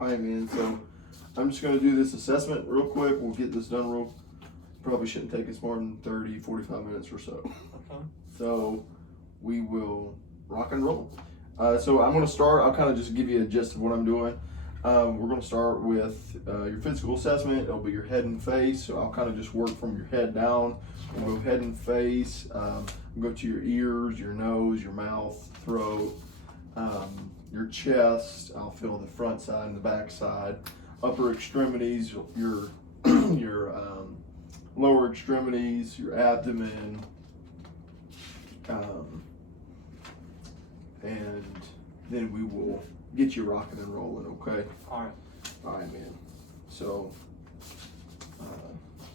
All right, man. So I'm just going to do this assessment real quick. We'll get this done real. Probably shouldn't take us more than 30, 45 minutes or so. Okay. So we will rock and roll. So I'm going to start. I'll kind of just give you a gist of what I'm doing. We're going to start with your physical assessment. It'll be your head and face. So I'll kind of just work from your head down. We'll go head and face. We'll go to your ears, your nose, your mouth, throat, your chest. I'll feel the front side and the back side. Upper extremities, your your lower extremities, your abdomen, and then we will get you rocking and rolling, okay? All right. All right, man. So,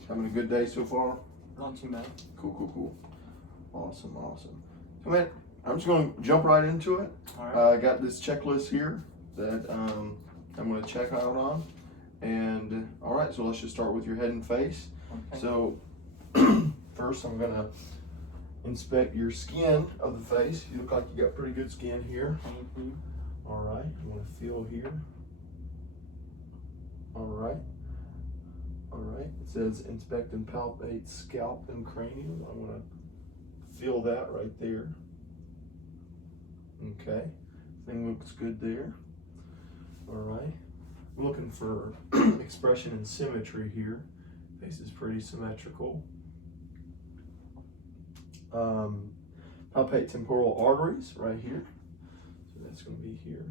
having a good day so far? Not too bad. Cool. Awesome. So, man, I'm just going to jump right into it. All right. I got this checklist here that I'm going to check out on. And, all right, so let's just start with your head and face. Okay. So, first I'm going to inspect your skin of the face. You look like you got pretty good skin here. Mm-hmm. All right, I'm going to feel here. All right. It says inspect and palpate scalp and cranium. I'm going to feel that right there. Okay, thing looks good there. All right, I'm looking for expression and symmetry here. Face is pretty symmetrical. Palpate temporal arteries right here. So that's going to be here.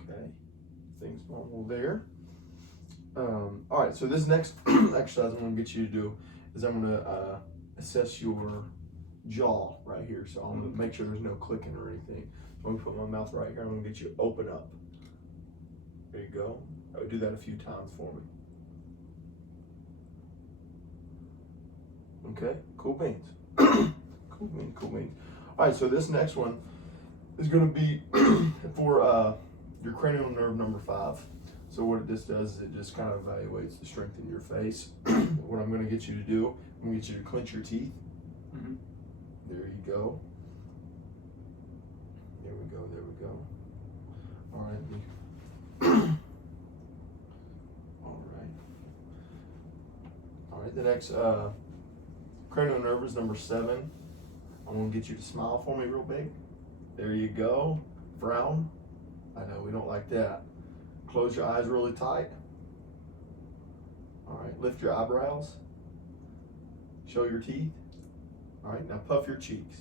Okay, things normal there. All right, so this next exercise I'm going to get you to do is I'm going to assess your jaw right here. So I'm going to make sure there's no clicking or anything. So I'm going to put my mouth right here. I'm going to get you to open up. There you go. I would do that a few times for me. Okay, cool beans. Cool beans. All right, so this next one is going to be for your cranial nerve number 5. So what this does is it just kind of evaluates the strength in your face. What I'm going to get you to do, I'm going to get you to clench your teeth. Mm-hmm. There you go. There we go. All right. All right, the next cranial nerve is number 7. I'm going to get you to smile for me real big. There you go. Frown. I know we don't like that. Close your eyes really tight. All right, lift your eyebrows. Show your teeth. All right, now puff your cheeks.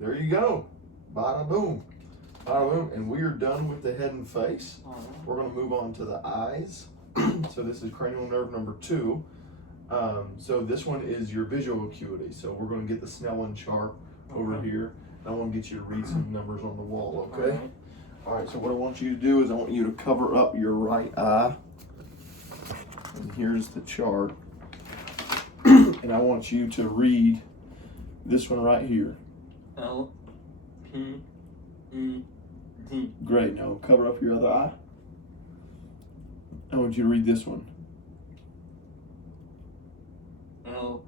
There you go. Bada boom. Bada boom. And we are done with the head and face. All right. We're going to move on to the eyes. So this is cranial nerve number 2. So this one is your visual acuity. So we're going to get the Snellen chart over Okay. here. And I want to get you to read some numbers on the wall, okay? All right. All right, so what I want you to do is I want you to cover up your right eye. And here's the chart. And I want you to read this one right here. L P E D. Great, now cover up your other eye. I want you to read this one. L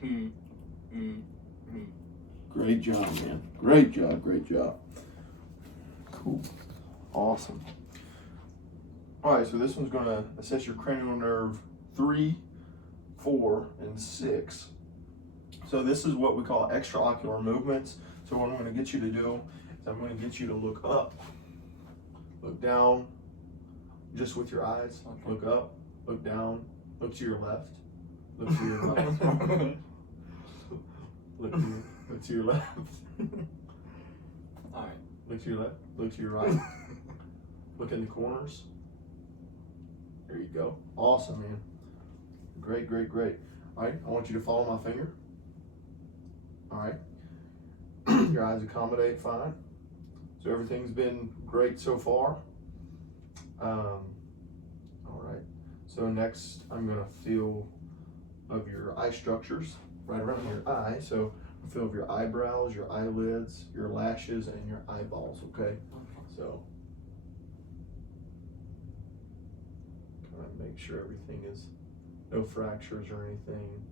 P E D. Great job, man. Great job. Cool. Awesome. All right, so this one's going to assess your cranial nerve 3, 4, and 6. So this is what we call extraocular movements. So what I'm going to get you to do is I'm going to get you to look up, look down, just with your eyes. Okay. Look up, look down, look to your left, look to your right, look to your left. All right. Look to your left, look to your right. Look in the corners. There you go. Awesome, man. Great. All right, I want you to follow my finger. All right. Your eyes accommodate fine. So everything's been great so far. All right. So next, I'm gonna feel of your eye structures right around your eye. So feel of your eyebrows, your eyelids, your lashes, and your eyeballs, okay? So, kind of make sure everything is, no fractures or anything.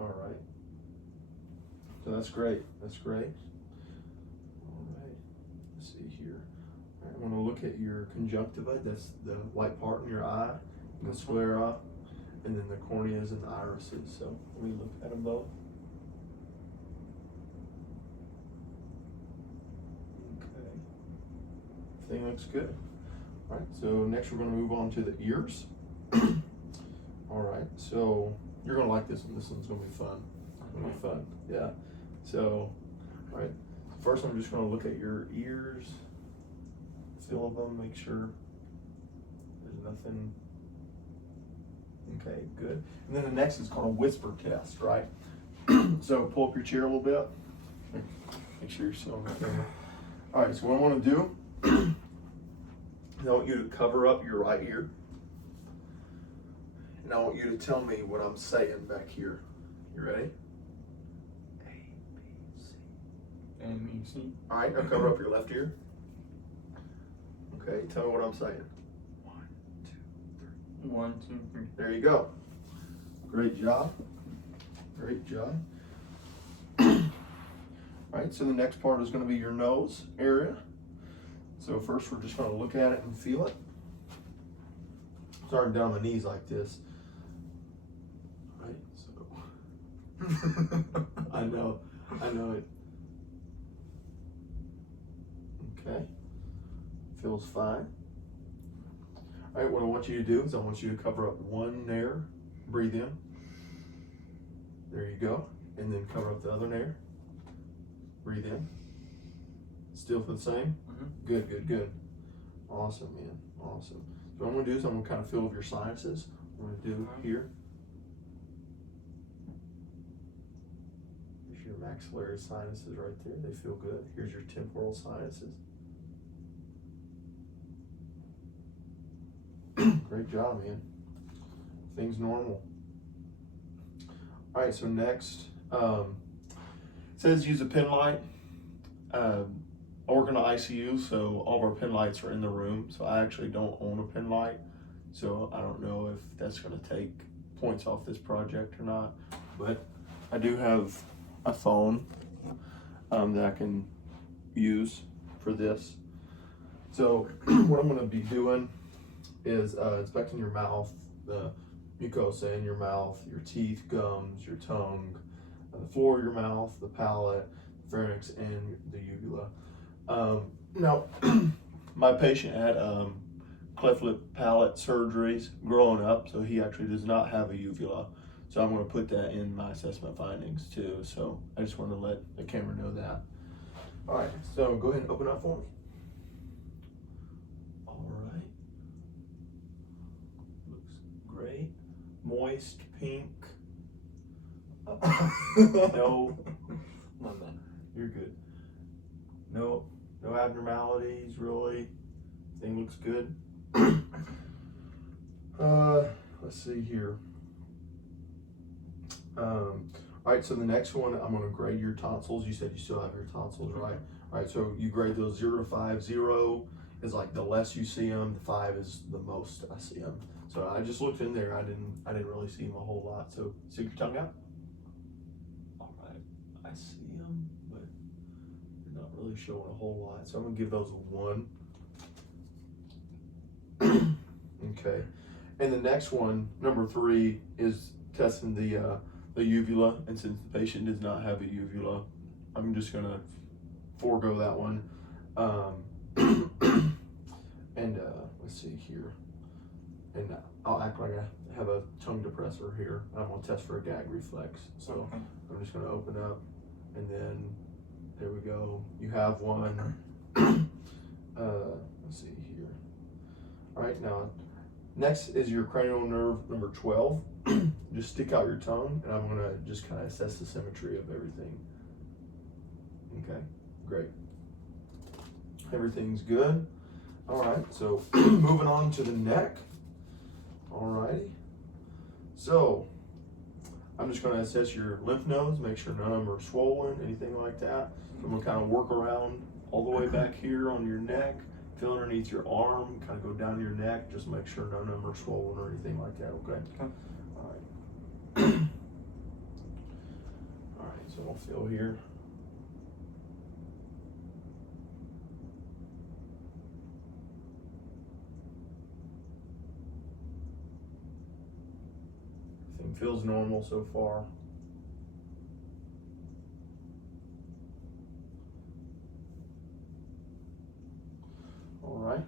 All right. So that's great. All right. let's see here. All right, I want to look at your conjunctiva. That's the white part in your eye, and the sclera, and then the corneas and the irises. So let me look at them both. Okay. Everything looks good. All right, so next we're going to move on to the ears. All right, so you're going to like this one. This one's going to be fun. It's going to be fun, yeah. So, all right, first I'm just going to look at your ears, feel them, make sure there's nothing. Okay, good. And then the next is called a whisper test, right? So pull up your chair a little bit. Make sure you're still on the camera. All right, so what I want to do, I want you to cover up your right ear. And I want you to tell me what I'm saying back here. You ready? A, B, C. M-E-C. All right, now cover up your left ear. Okay, tell me what I'm saying. 1, 2, 3. 1, 2, 3. There you go. Great job. Great job. All right, so the next part is going to be your nose area. So first we're just going to look at it and feel it. Starting down the knees like this. All right, so I know it. Okay, feels fine. All right, what I want you to do is I want you to cover up one nair, breathe in. There you go. And then cover up the other nair. Breathe in. Still feel the same? Mm-hmm. Good, good, good. Awesome, man. Awesome. So what I'm going to do is I'm going to kind of feel with your sinuses. I'm going to do here. Here's your maxillary sinuses right there. They feel good. Here's your temporal sinuses. Great job, man. Things normal. All right, so next, it says use a pen light. I work in the ICU, so all of our pen lights are in the room. So I actually don't own a pen light. So I don't know if that's gonna take points off this project or not. But I do have a phone that I can use for this. So what I'm gonna be doing is inspecting your mouth, the mucosa in your mouth, your teeth, gums, your tongue, the floor of your mouth, the palate, pharynx, and the uvula. Now, my patient had cleft lip palate surgeries growing up, so he actually does not have a uvula. So I'm going to put that in my assessment findings too. So I just want to let the camera know that. All right, so go ahead and open up for me. All right. Looks great. Moist, pink. No. My man. You're good. No abnormalities really. Thing looks good. Let's see here. All right, so the next one, I'm gonna grade your tonsils. You said you still have your tonsils, right? All right, so you grade those 0 to 5. 0 is like the less you see them. The 5 is the most I see them. So I just looked in there. I didn't really see them a whole lot. So stick your tongue out. All right, I see them, but they're not really showing a whole lot. So I'm gonna give those a 1. Okay, and the next one, number 3, is testing the uvula. And since the patient does not have a uvula, I'm just gonna forego that one. And let's see here. And I'll act like I have a tongue depressor here. And I'm gonna test for a gag reflex. So Okay. I'm just gonna open up, and then there we go. You have one. Let's see here. All right, now next is your cranial nerve number 12. Just stick out your tongue, and I'm gonna just kind of assess the symmetry of everything. Okay, great. Everything's good. All right, so moving on to the neck. All righty. So I'm just gonna assess your lymph nodes, make sure none of them are swollen, anything like that. So I'm gonna kind of work around all the way back here on your neck, feel underneath your arm, kind of go down your neck, just make sure none of them are swollen or anything like that, okay? Okay. All right. All right, so I'll feel here. Feels normal so far. All right.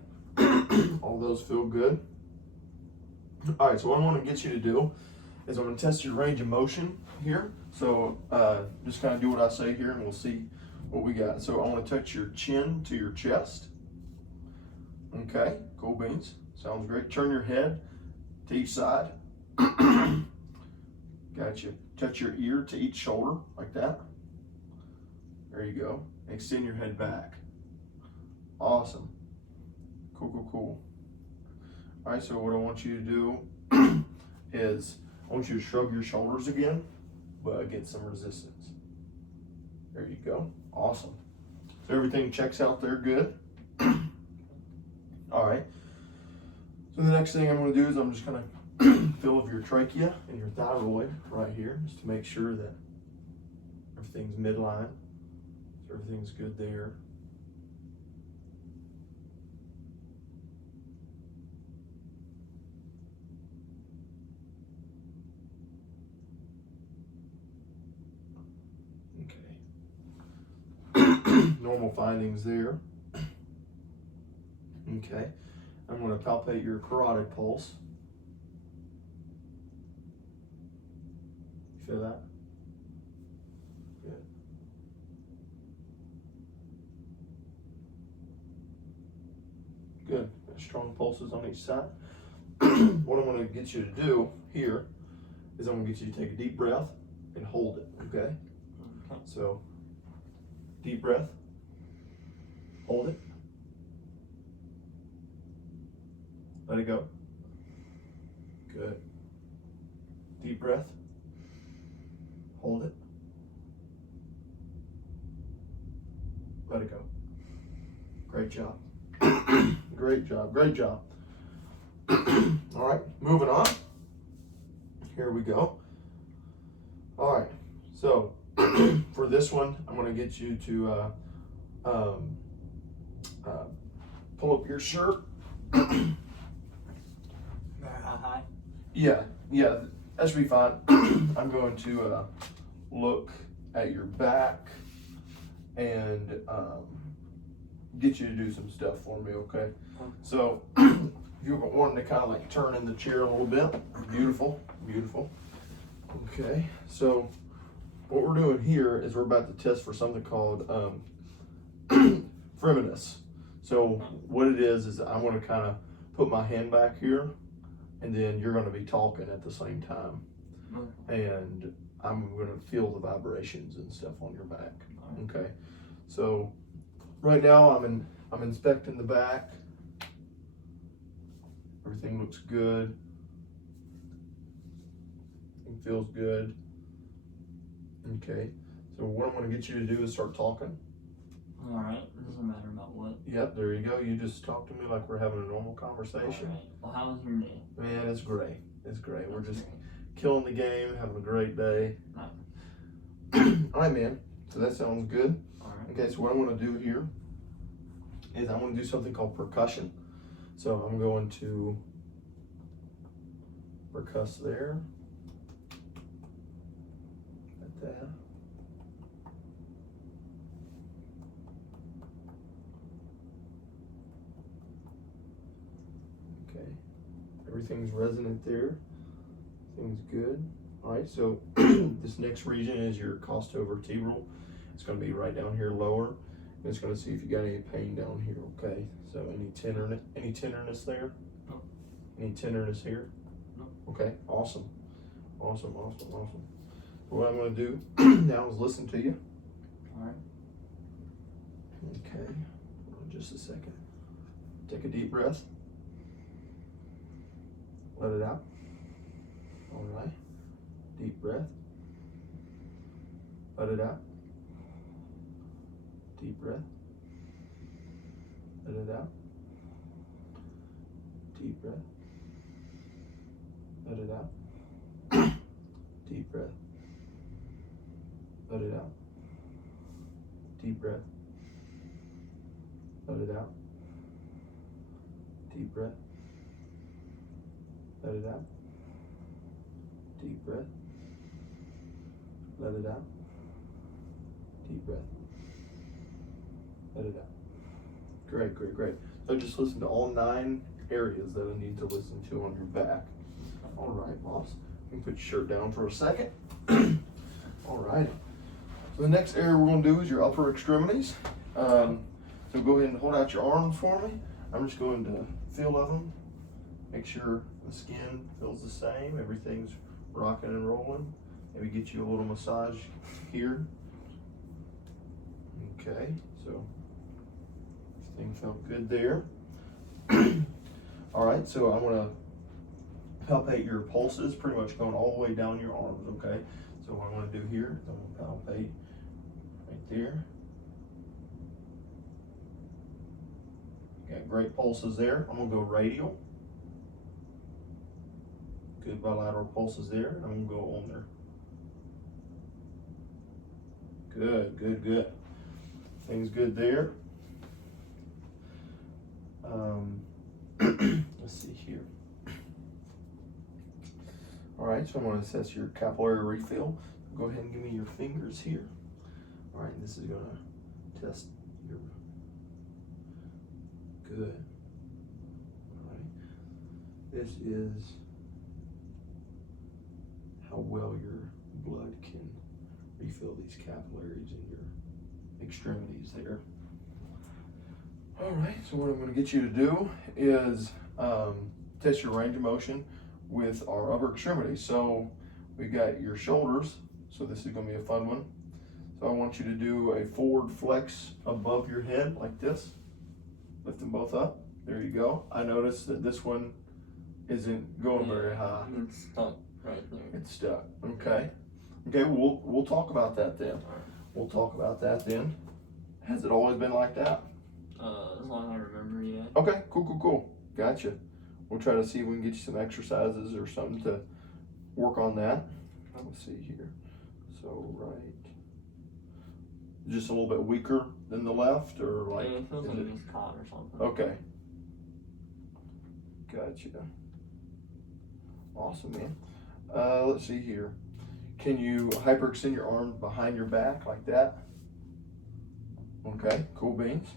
All those feel good. All right, so what I want to get you to do is I'm going to test your range of motion here. So just kind of do what I say here and we'll see what we got. So I want to touch your chin to your chest. Okay, cool beans. Sounds great. Turn your head to each side. Gotcha. Touch your ear to each shoulder like that. There you go. Extend your head back. Awesome. Cool, cool, cool. All right, so what I want you to do is I want you to shrug your shoulders again, but get some resistance. There you go. Awesome. So everything checks out there good. All right. So the next thing I'm going to do is I'm just going to feel of your trachea and your thyroid right here, just to make sure that everything's midline. So everything's good there. Normal findings there. Okay, I'm going to palpate your carotid pulse. You feel that? Good. Good. Got strong pulses on each side. What I'm going to get you to do here is I'm going to get you to take a deep breath and hold it. Okay? So, deep breath. Hold it. Let it go. Good. Deep breath. Hold it. Let it go. Great job. Great job. Great job. All right, moving on. Here we go. All right, so for this one, I'm going to get you to pull up your shirt. High? Yeah, that should be fine. I'm going to look at your back and get you to do some stuff for me, okay? So you're wanting to kind of like turn in the chair a little bit. Beautiful, beautiful. Okay, so what we're doing here is we're about to test for something called fremitus. So what it is I'm going to kind of put my hand back here, and then you're going to be talking at the same time, and I'm going to feel the vibrations and stuff on your back. Okay, so right now I'm inspecting the back. Everything looks good. It feels good. Okay, so what I'm going to get you to do is start talking. Alright, it doesn't matter about what. Yep, there you go. You just talk to me like we're having a normal conversation. Alright, well, how was your day? Man, it's great. It's great. We're just killing the game, having a great day. All right, man. So that sounds good. Alright. Okay, so what I'm going to do here is I'm going to do something called percussion. So I'm going to percuss there. Like that. Okay. Everything's resonant there. Everything's good. All right, so this next region is your costovertebral. It's going to be right down here lower. And it's going to see if you got any pain down here, okay? So any tenderness there? No. Any tenderness here? No. Okay, awesome. Awesome. What I'm going to do now is listen to you. Alright. Okay, hold on just a second. Take a deep breath. Let it out. All right. Deep breath. Let it out. Deep breath. Let it out. Deep breath. Let it out. Deep breath. Let it out. Deep breath. Let it out. Deep breath. Let it out. Deep breath. Let it out. Deep breath. Let it out. Great, great, great. So just listen to all 9 areas that I need to listen to on your back. All right, boss. You can put your shirt down for a second. All right. So the next area we're going to do is your upper extremities. So go ahead and hold out your arms for me. I'm just going to feel of them. Make sure the skin feels the same. Everything's rocking and rolling. Maybe get you a little massage here. Okay, so everything felt good there. All right, so I'm gonna palpate your pulses, pretty much going all the way down your arms, okay? So what I'm gonna do here is I'm gonna palpate right there. Got great pulses there. I'm gonna go radial. Good bilateral pulses there. And I'm gonna go on there. Good, good, good. Things good there. Let's see here. All right, so I'm going to assess your capillary refill. Go ahead and give me your fingers here. All right, this is going to test your good. All right, this is how well your blood can refill these capillaries in your extremities there. All right, so what I'm going to get you to do is test your range of motion with our upper extremities. So we got your shoulders, so this is going to be a fun one. So I want you to do a forward flex above your head like this. Lift them both up. There you go. I noticed that this one isn't going very high. It's stuck right there. It's stuck. Okay. Okay, we'll talk about that then. We'll talk about that then. Has it always been like that? As long as I remember, yeah. Okay, cool. Gotcha. We'll try to see if we can get you some exercises or something to work on that. Let's see here. So right. Just a little bit weaker than the left, or like? Yeah, it feels like it's caught or something. Okay. Gotcha. Awesome, man. Let's see here. Can you hyperextend your arms behind your back like that? Okay, cool beans.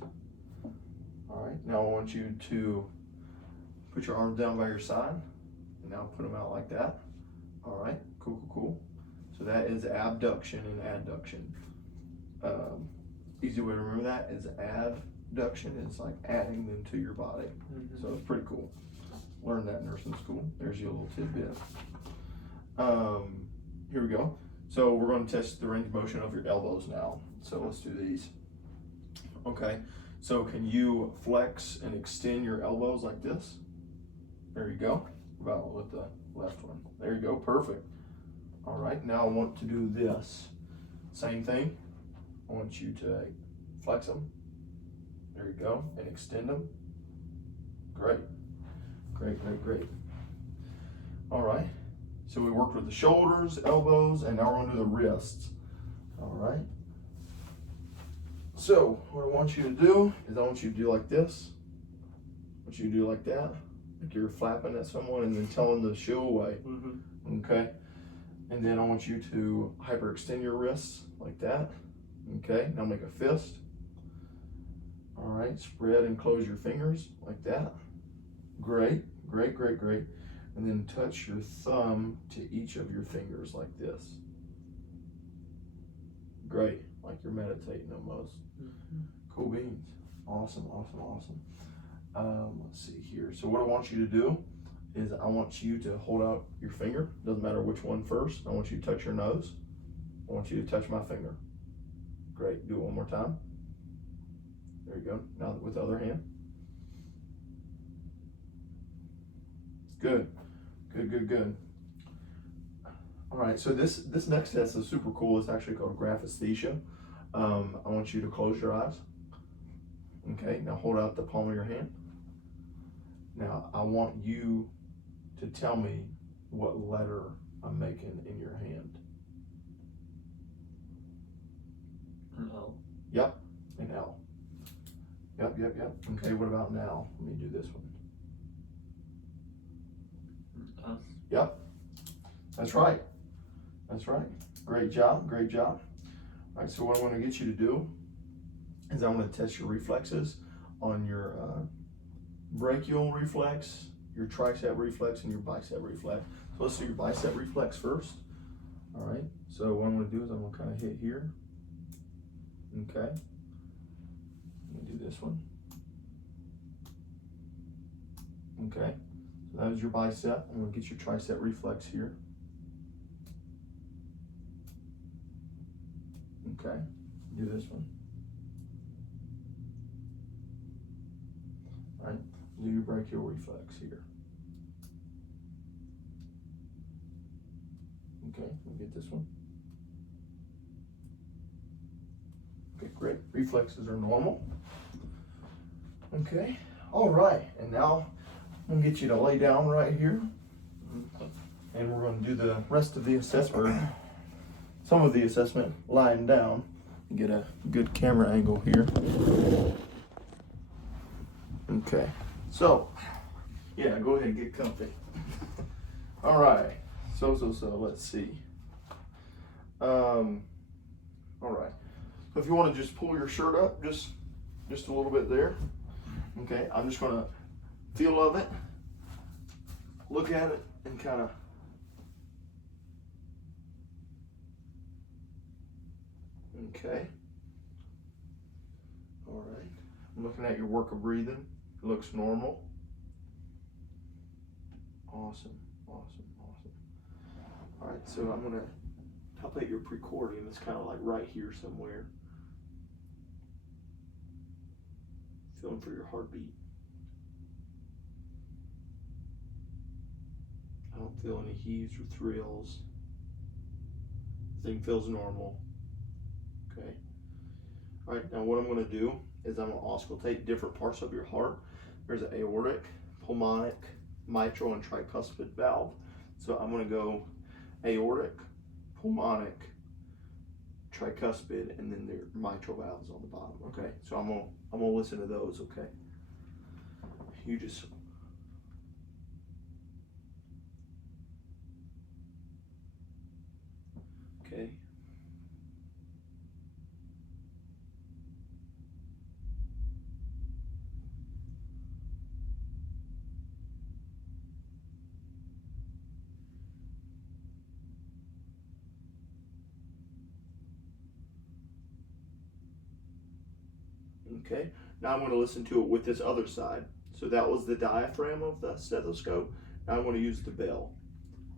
All right, now I want you to put your arms down by your side, and now put them out like that. All right, cool. So that is abduction and adduction. Easy way to remember that is adduction is like adding them to your body. Mm-hmm. So it's pretty cool. Learned that in nursing school. There's your little tidbit. Here we go. So we're going to test the range of motion of your elbows now. So let's do these. Okay. So can you flex and extend your elbows like this? There you go. About with the left one. There you go. Perfect. All right. Now I want to do this. Same thing. I want you to flex them. There you go. And extend them. Great. Great. All right. So we worked with the shoulders, elbows, and now we're going to do the wrists. All right. So what I want you to do is I want you to do like this. I want you to do like that. Like you're flapping at someone and then telling them to shoo away. Mm-hmm. Okay. And then I want you to hyperextend your wrists like that. Okay. Now make a fist. All right. Spread and close your fingers like that. Great. And then touch your thumb to each of your fingers like this. Great, like you're meditating almost. Mm-hmm. Cool beans. Awesome. Let's see here. So what I want you to do is I want you to hold out your finger. Doesn't matter which one first. I want you to touch your nose. I want you to touch my finger. Great, do it one more time. There you go. Now with the other hand. Good. All right, so this next test is super cool. It's actually called graphesthesia. I want you to close your eyes. Okay, now hold out the palm of your hand. Now I want you to tell me what letter I'm making in your hand. No. Yep, an L. Yep. Okay, what about now? Let me do this one. Us. Yep. That's right. That's right. Great job. Great job. All right, so what I'm going to get you to do is I'm going to test your reflexes on your brachial reflex, your tricep reflex, and your bicep reflex. So let's do your bicep reflex first. All right, so what I'm going to do is I'm going to kind of hit here. Okay. Let me do this one. Okay, so that was your bicep. I'm going to get your tricep reflex here. Okay, do this one. All right, do your brachial reflex here. Okay, we'll get this one. Okay, great. Reflexes are normal. Okay, all right, and now I'm gonna get you to lay down right here, and we're gonna do the rest of the assessment, some of the assessment lying down. Get a good camera angle here. Okay, so yeah, go ahead and get comfy. All right, so let's see. All right, so if you want to just pull your shirt up just a little bit there. Okay, I'm just gonna feel of it, look at it, and kind of okay. All right, I'm looking at your work of breathing. It looks normal. Awesome, awesome, awesome. All right, so I'm gonna palpate your precordium. It's kind of like right here somewhere. Feeling for your heartbeat. I don't feel any heaves or thrills. Everything feels normal. Okay. All right, now what I'm going to do is I'm going to auscultate different parts of your heart. There's an aortic, pulmonic, mitral, and tricuspid valve. So I'm going to go aortic, pulmonic, tricuspid, and then their mitral valves on the bottom. Okay, so I'm gonna listen to those. Okay, you just okay. Okay, now I'm going to listen to it with this other side. So that was the diaphragm of the stethoscope. Now I'm going to use the bell.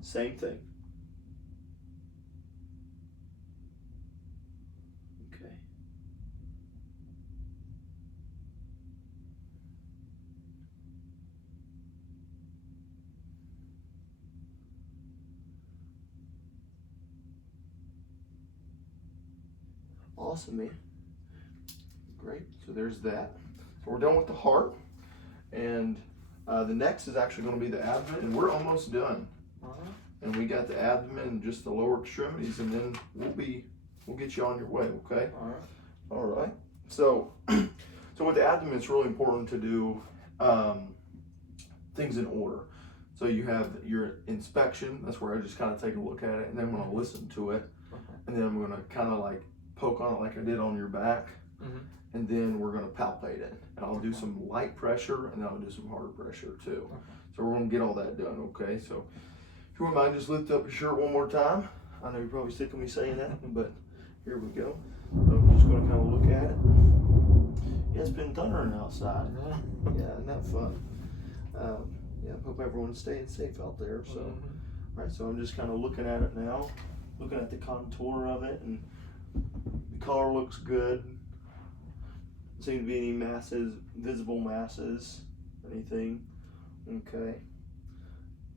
Same thing. Okay. Awesome, man. Great, so there's that. So we're done with the heart, and the next is actually going to be the abdomen, and we're almost done. And we got the abdomen and just the lower extremities, and then we'll get you on your way. Okay. All right. So, so with the abdomen, it's really important to do things in order. So you have your inspection. That's where I just kind of take a look at it, and then I'm going to listen to it, and then I'm going to kind of like poke on it like I did on your back. And then we're going to palpate it, and I'll do some light pressure, and then I'll do some hard pressure too. So we're going to get all that done, okay? So if you wouldn't mind, just lift up your shirt one more time. I know you're probably sick of me saying that, but here we go. I'm just going to kind of look at it. Yeah, it's been thundering outside. Yeah, isn't that fun? Yeah, I hope everyone's staying safe out there. So, all right, so I'm just kind of looking at it now, looking at the contour of it, and the color looks good. Seem to be any masses, visible masses, anything. Okay.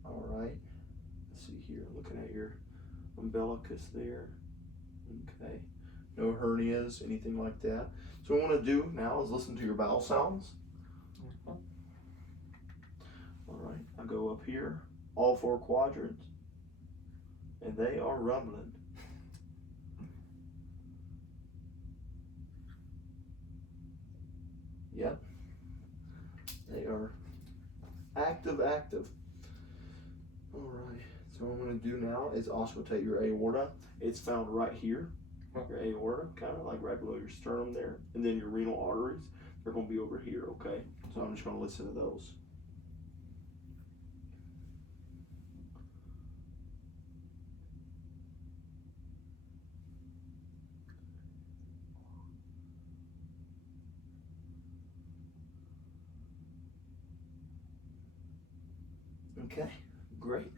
All right. Let's see here. Looking at your umbilicus there. Okay. No hernias, anything like that. So what I want to do now is listen to your bowel sounds. All right. I go up here, all 4 quadrants, and they are rumbling. Yep. They are active. All right. So what I'm going to do now is auscultate your aorta. It's found right here, your aorta, kind of like right below your sternum there. And then your renal arteries, they're going to be over here, okay? So I'm just going to listen to those. Okay, great.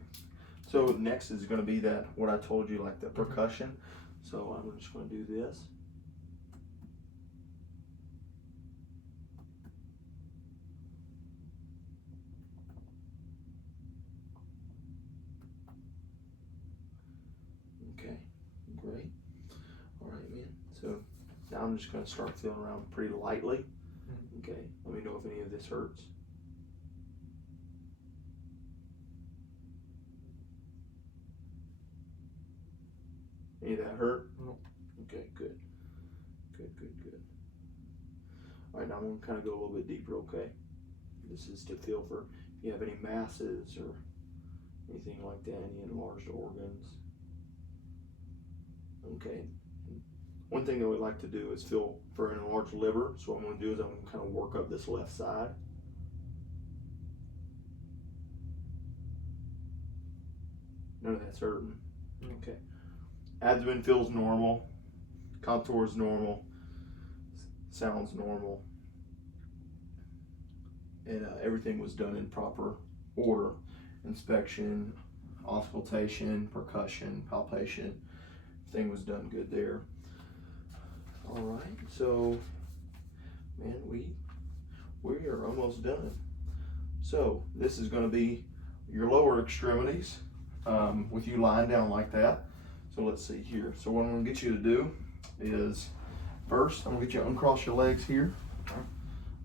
So next is going to be that, what I told you, like the percussion. So I'm just going to do this. Okay, great. All right, man. So now I'm just going to start feeling around pretty lightly. Okay, let me know if any of this hurts. Any of that hurt? No. Okay, good. Good, good, good. All right, now I'm going to kind of go a little bit deeper, okay? This is to feel for if you have any masses or anything like that, any enlarged organs. Okay. One thing that we like to do is feel for an enlarged liver. So what I'm going to do is I'm going to kind of work up this left side. None of that's hurting. Okay. Abdomen feels normal. Contour is normal. Sounds normal. And everything was done in proper order. Inspection, auscultation, percussion, palpation. Everything was done good there. All right, so, man, we are almost done. So this is going to be your lower extremities with you lying down like that. So let's see here. So what I'm going to get you to do is, first, I'm going to get you to uncross your legs here.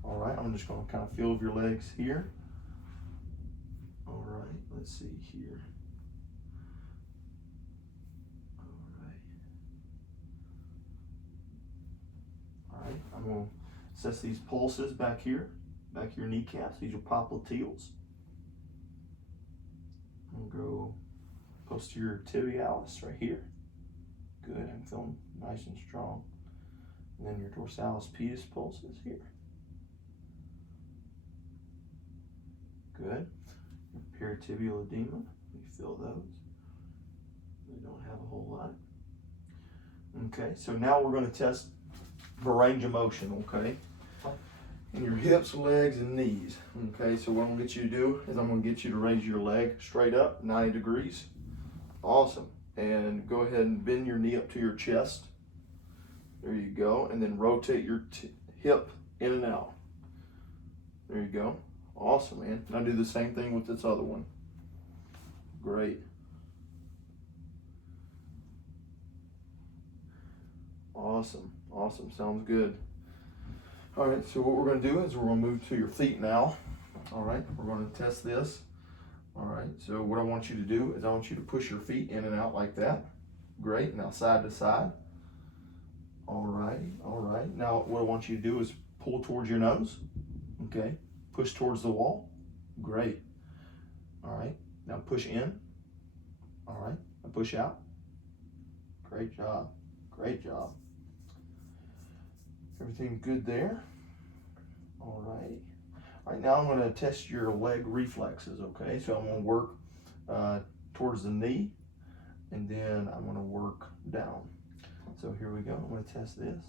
All right, I'm just going to kind of feel your legs here. All right, let's see here. All right, I'm going to assess these pulses back here, back your kneecaps. These are popliteals. I'm going to go posterior tibialis right here. Good, I'm feeling nice and strong. And then your dorsalis pedis pulses here. Good. Your peritibial edema, you feel those. We don't have a whole lot. Okay, so now we're going to test the range of motion, okay? In your hips, legs, and knees. Okay, so what I'm going to get you to do is I'm going to get you to raise your leg straight up, 90 degrees. Awesome. And go ahead and bend your knee up to your chest. There you go. And then rotate your hip in and out. There you go. Awesome, man. Now do the same thing with this other one. Great. Awesome. Awesome. Sounds good. All right, so what we're going to do is we're going to move to your feet now. All right, we're going to test this. All right, so what I want you to do is I want you to push your feet in and out like that. Great. Now side to side. All right, all right. Now what I want you to do is pull towards your nose. Okay. Push towards the wall. Great. All right. Now push in. All right. Now push out. Great job. Great job. Everything good there? All right. All right, now I'm going to test your leg reflexes, okay? So I'm going to work towards the knee, and then I'm going to work down. So here we go. I'm going to test this.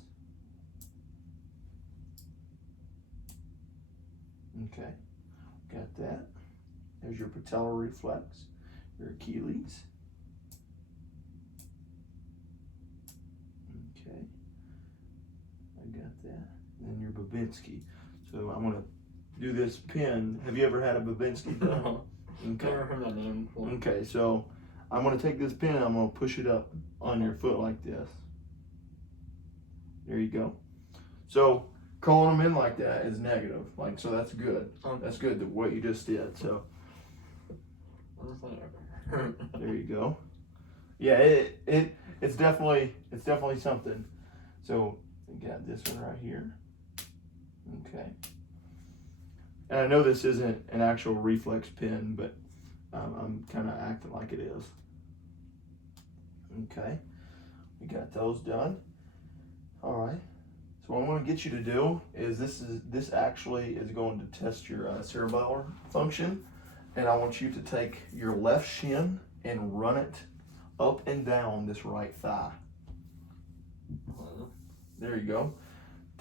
Okay, got that. There's your patellar reflex, your Achilles. Okay, I got that. And then your Babinski. So I'm going to do this pin. Have you ever had a Babinski pin? No. Okay. Never heard that name before. Okay, so I'm going to take this pin and I'm going to push it up on your foot like this. There you go. So calling them in like that is negative. Like, so that's good. That's good, what you just did. So there you go. Yeah, it's definitely something. So we got this one right here. Okay. And I know this isn't an actual reflex pin, but I'm kind of acting like it is. Okay, we got those done. All right. So what I want to get you to do is this actually is going to test your cerebellar function, and I want you to take your left shin and run it up and down this right thigh. There you go.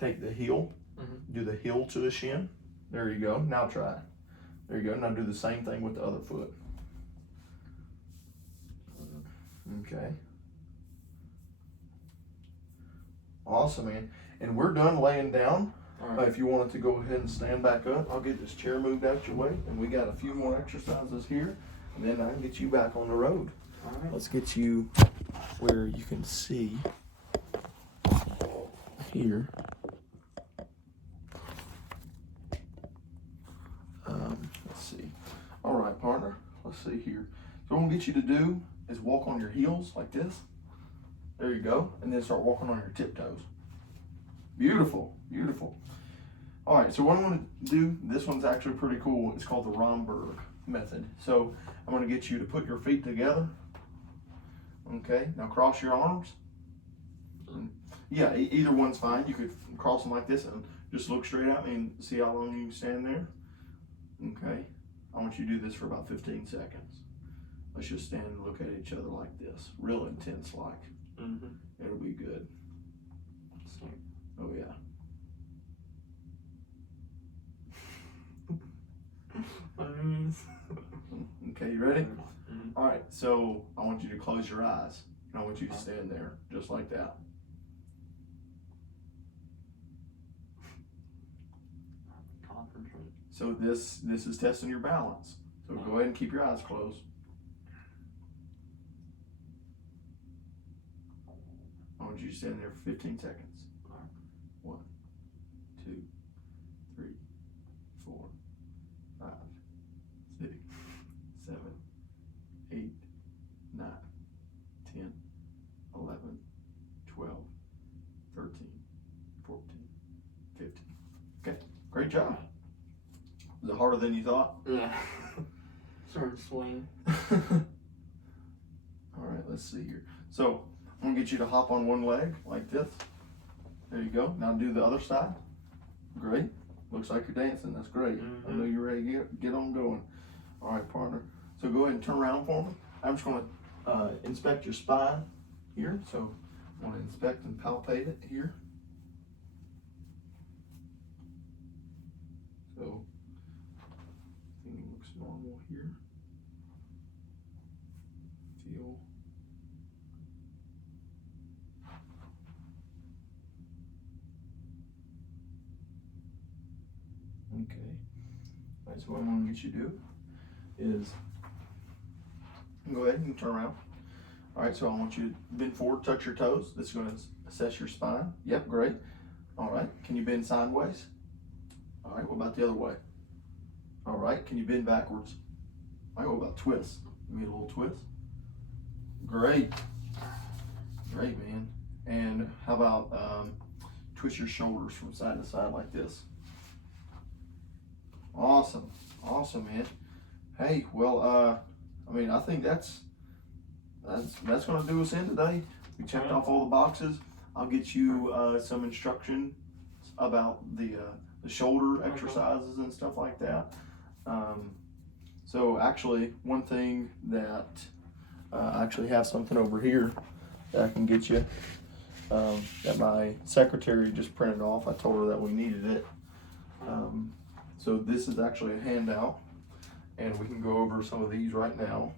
Take the heel, do the heel to the shin. There you go. Now try it. There you go. Now do the same thing with the other foot. Okay. Awesome, man. And we're done laying down. Alright. If you wanted to go ahead and stand back up, I'll get this chair moved out your way, and we got a few more exercises here, and then I can get you back on the road. Alright. Let's get you where you can see here. Let's see. All right, partner. Let's see here. So what I'm gonna get you to do is walk on your heels like this. There you go, and then start walking on your tiptoes. Beautiful, beautiful. All right, so what I'm gonna do, this one's actually pretty cool. It's called the Romberg method. So I'm gonna get you to put your feet together. Okay, now cross your arms. Yeah, either one's fine. You could cross them like this and just look straight at me and see how long you can stand there. Okay, I want you to do this for about 15 seconds. Let's just stand and look at each other like this, real intense like. It'll be good. Oh yeah. Okay, you ready? All right, so I want you to close your eyes, and I want you to stand there just like that. So this is testing your balance. So go ahead and keep your eyes closed. I want you to stand there for 15 seconds. 1, 2, 3, 4, 5, 6, 7, 8, 9, 10, 11, 12, 13, 14, 15. Okay, great job. Was it harder than you thought? Yeah. Started swinging. All right, let's see here. So I'm gonna get you to hop on one leg like this. There you go. Now do the other side. Great. Looks like you're dancing. That's great. I know you're ready to get on going. All right, partner. So go ahead and turn around for me. I'm just gonna inspect your spine here. So I want to inspect and palpate it here. So I think it looks normal here. Feel. Okay. All right, so what I'm going to get you to do is go ahead and turn around. All right, so I want you to bend forward, touch your toes. This is going to assess your spine. Yep, great. All right, can you bend sideways? All right, what about the other way? All right, can you bend backwards? All right, what about twist? Give me a little twist. Great. Great, man. And how about twist your shoulders from side to side like this? Awesome. Awesome, man. Hey, well, I mean, I think that's going to do us in today. We checked off all the boxes. I'll get you some instruction about the shoulder exercises and stuff like that. So actually, one thing that I actually have something over here that I can get you that my secretary just printed off. I told her that we needed it. So this is actually a handout, and we can go over some of these right now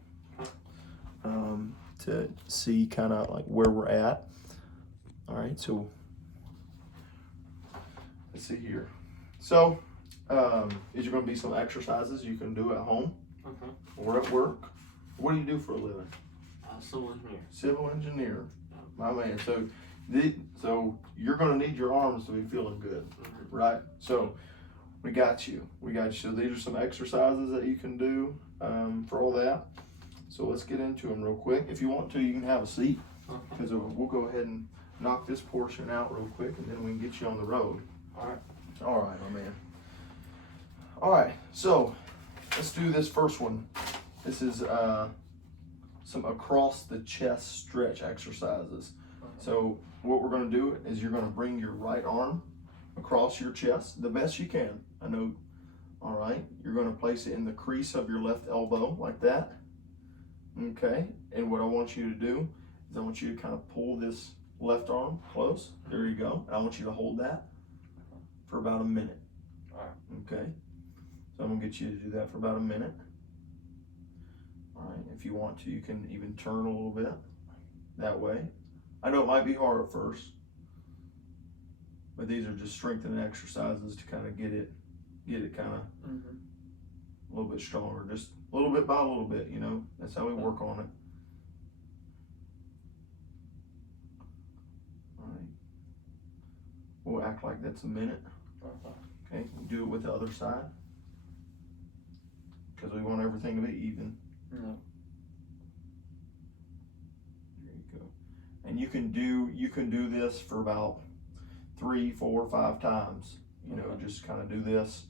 to see kind of like where we're at. All right, so let's see here. So is there going to be some exercises you can do at home or at work? What do you do for a living? Civil engineer. Civil engineer, my man. So you're going to need your arms to be feeling good, right? So we got you. So these are some exercises that you can do for all that. So let's get into them real quick. If you want to, you can have a seat, because we'll go ahead and knock this portion out real quick, and then we can get you on the road. All right, my man. All right, so let's do this first one. This is some across the chest stretch exercises. So what we're gonna do is you're gonna bring your right arm across your chest the best you can. I know, all right. You're gonna place it in the crease of your left elbow like that. Okay, and what I want you to do is I want you to kind of pull this left arm close. There you go. I want you to hold that for about a minute. Okay, so I'm gonna get you to do that for about a minute. All right, if you want to, you can even turn a little bit that way. I know it might be hard at first, but these are just strengthening exercises to kind of get it kind of a little bit stronger, just a little bit by a little bit, you know. That's how we work on it. All right, we'll act like that's a minute. Okay, do it with the other side because we want everything to be even. There you go. And you can do this for about 3, 4, 5 times. You know, just kind of do this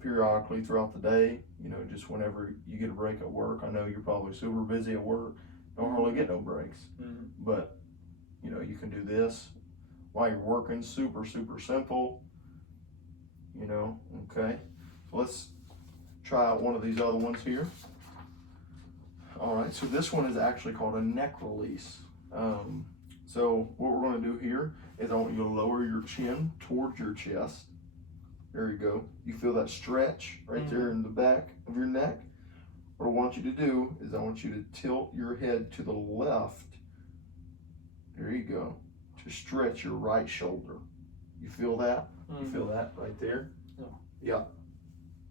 periodically throughout the day. You know, just whenever you get a break at work. I know you're probably super busy at work. Don't really get no breaks. But you know, you can do this while you're working. Super simple. You know, okay. So let's try out one of these other ones here. All right, so this one is actually called a neck release. So what we're going to do here is I want you to lower your chin towards your chest. There you go. You feel that stretch right there in the back of your neck. What I want you to do is I want you to tilt your head to the left. There you go. To stretch your right shoulder. You feel that? You feel that right there? Yeah.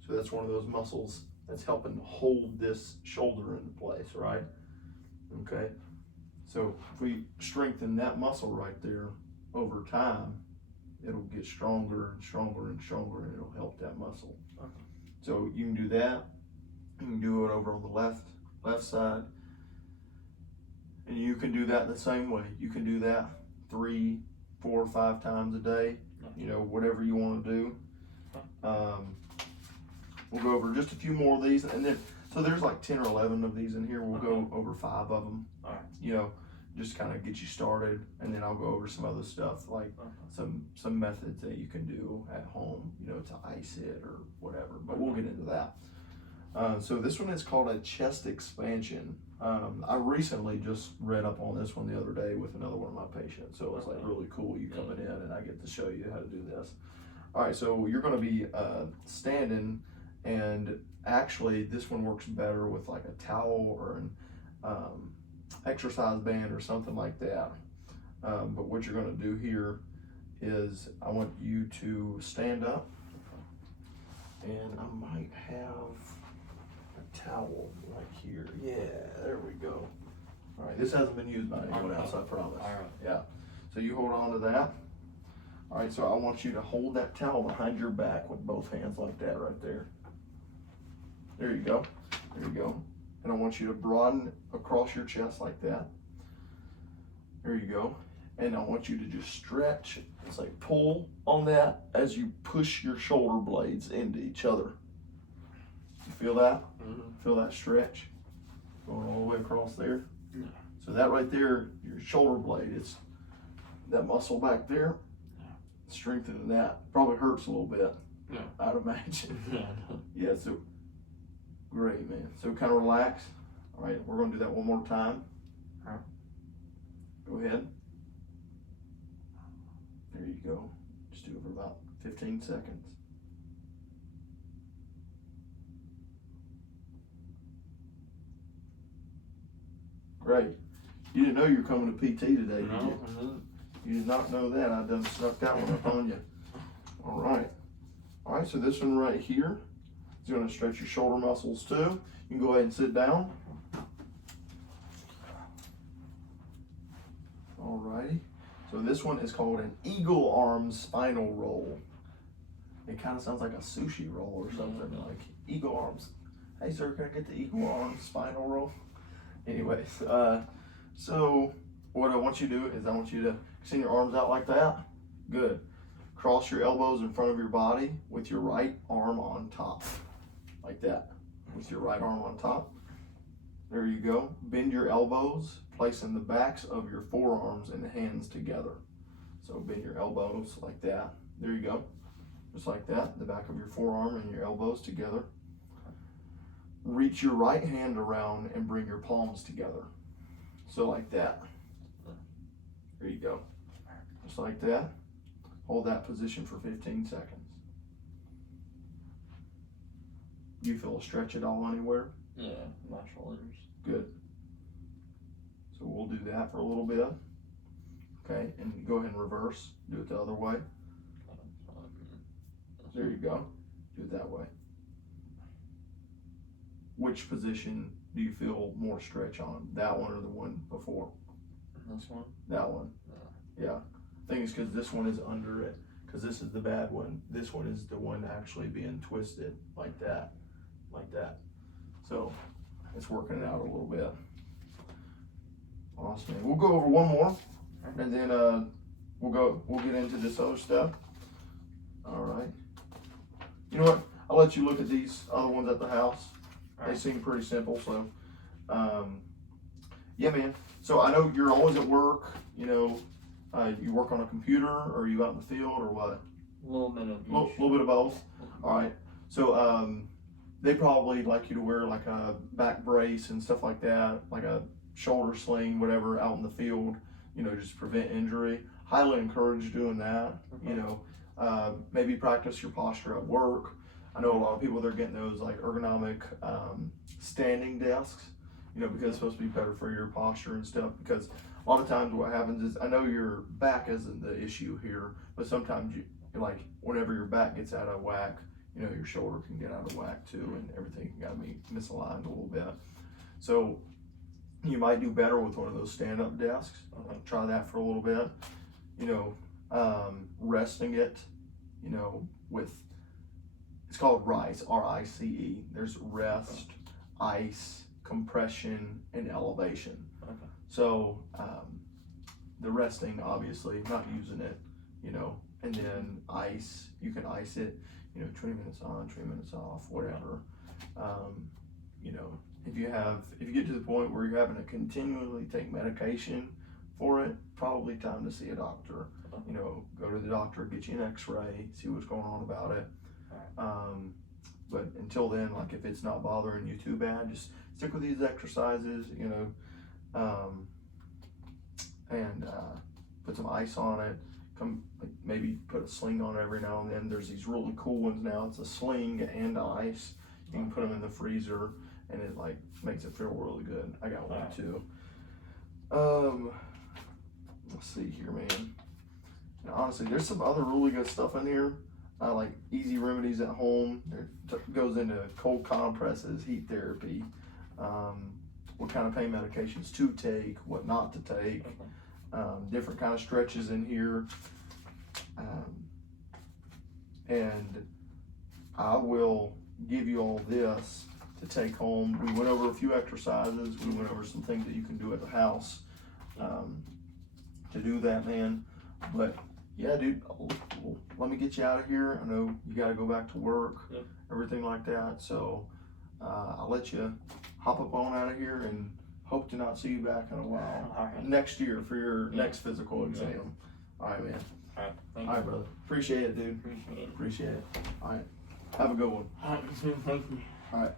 So that's one of those muscles that's helping hold this shoulder into place, right? Okay. So if we strengthen that muscle right there over time, it'll get stronger and stronger and stronger, and it'll help that muscle. So you can do that. You can do it over on the left side. And you can do that the same way. You can do that 3, 4, 5 times a day. You know, whatever you want to do. We'll go over just a few more of these, and then so there's like 10 or 11 of these in here. We'll go over 5 of them. You know, just kind of get you started, and then I'll go over some other stuff like some methods that you can do at home. You know, to ice it or whatever. But we'll get into that. So this one is called a chest expansion. I recently just read up on this one the other day with another one of my patients. So it's like really cool you coming in and I get to show you how to do this. All right, so you're going to be standing, and actually this one works better with like a towel or an exercise band or something like that. But what you're going to do here is I want you to stand up, and I might have a towel right here. Yeah, there we go. All right, this hasn't been used by anyone else, I promise. All right. Yeah, so you hold on to that. All right, so I want you to hold that towel behind your back with both hands like that right there. There you go. There you go. And I want you to broaden across your chest like that. There you go. And I want you to just stretch. It's like pull on that as you push your shoulder blades into each other. You feel that? Feel that stretch going all the way across there? Yeah. So that right there, your shoulder blade, it's that muscle back there. Strengthening that probably hurts a little bit. Yeah. I'd imagine. Yeah, so great, man. So kind of relax. All right, we're going to do that one more time. All right. Go ahead. There you go. Just do it for about 15 seconds. Great. You didn't know you were coming to PT today, did you? You did not know that. I done snuck that one up on you. All right. All right, so this one right here is going to stretch your shoulder muscles too. You can go ahead and sit down. All righty. So this one is called an eagle arm spinal roll. It kind of sounds like a sushi roll or something, like eagle arms. Hey sir, can I get the eagle arm spinal roll? Anyways, so what I want you to do is I want you to extend your arms out like that. Good. Cross your elbows in front of your body with your right arm on top. Like that. With your right arm on top. There you go. Bend your elbows, placing the backs of your forearms and hands together. So bend your elbows like that. There you go. Just like that. The back of your forearm and your elbows together. Reach your right hand around and bring your palms together. So like that. There you go. Just like that. Hold that position for 15 seconds. Do you feel a stretch at all anywhere? Yeah, my shoulders. Good. So we'll do that for a little bit. Okay, and go ahead and reverse. Do it the other way. There you go. Do it that way. Which position do you feel more stretch on? That one or the one before? This one? That one. Yeah. Thing is, because this one is under it. Because this is the bad one. This one is the one actually being twisted like that. Like that. So it's working it out a little bit. Awesome. We'll go over one more, and then we'll get into this other stuff. All right. You know what? I'll let you look at these other ones at the house. They seem pretty simple. So, yeah, man. So I know you're always at work. You know, you work on a computer, or are you out in the field, or what? A little bit of each. Little bit of both. All right. So they probably like you to wear like a back brace and stuff like that, like a shoulder sling, whatever, out in the field. You know, just to prevent injury. Highly encourage doing that. You know, maybe practice your posture at work. I know a lot of people, they're getting those like ergonomic standing desks, you know, because it's supposed to be better for your posture and stuff. Because a lot of times what happens is, I know your back isn't the issue here, but sometimes you like, whenever your back gets out of whack, you know, your shoulder can get out of whack too, and everything can gotta be misaligned a little bit. So you might do better with one of those stand-up desks. Try that for a little bit. You know, resting it, you know, with, it's called RICE, R-I-C-E. There's rest, ice, compression, and elevation. Okay. So the resting, obviously, not using it, you know, and then ice, you can ice it, you know, 20 minutes on, 20 minutes off, whatever. You know, if you get to the point where you're having to continually take medication for it, probably time to see a doctor. You know, go to the doctor, get you an x-ray, see what's going on about it. But until then, like, if it's not bothering you too bad, just stick with these exercises, you know, and put some ice on it. Like, maybe put a sling on it every now and then. There's these really cool ones now. It's a sling and ice. You can put them in the freezer, and it like makes it feel really good. I got one too. Let's see here, man. And honestly, there's some other really good stuff in here. Like easy remedies at home. It goes into cold compresses, heat therapy, what kind of pain medications to take, what not to take, different kind of stretches in here. And I will give you all this to take home. We went over a few exercises. We went over some things that you can do at the house to do that, man. But yeah, dude, let me get you out of here. I know you got to go back to work, everything like that. So I'll let you hop up on out of here, and hope to not see you back in a while. Next year for your next physical exam. All right, man. All right, thank you. All right, brother. Appreciate it, dude. Appreciate it. All right. Have a good one. All right, thank you. All right.